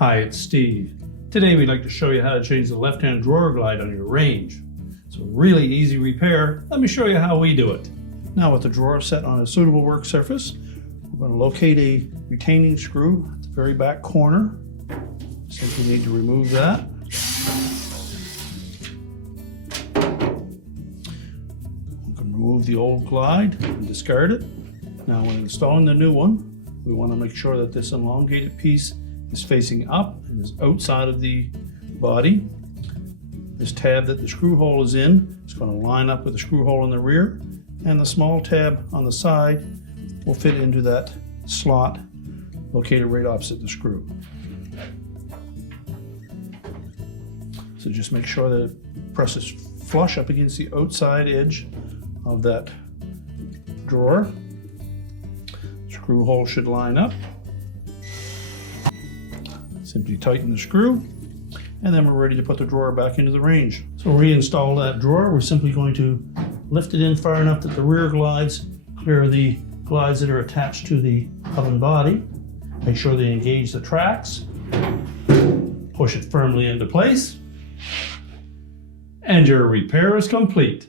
Hi, it's Steve. Today we'd like to show you how to change the left-hand drawer glide on your range. It's a really easy repair. Let me show you how we do it. Now with the drawer set on a suitable work surface, we're going to locate a retaining screw at the very back corner. Simply need to remove that. We can remove the old glide and discard it. Now when installing the new one, we want to make sure that this elongated piece is facing up and is outside of the body. This tab that the screw hole is in is going to line up with the screw hole in the rear, and the small tab on the side will fit into that slot located right opposite the screw. So just make sure that it presses flush up against the outside edge of that drawer. Screw hole should line up. Simply tighten the screw, and then we're ready to put the drawer back into the range. So reinstall that drawer. We're simply going to lift it in far enough that the rear glides clear the glides that are attached to the oven body. Make sure they engage the tracks. Push it firmly into place, and your repair is complete.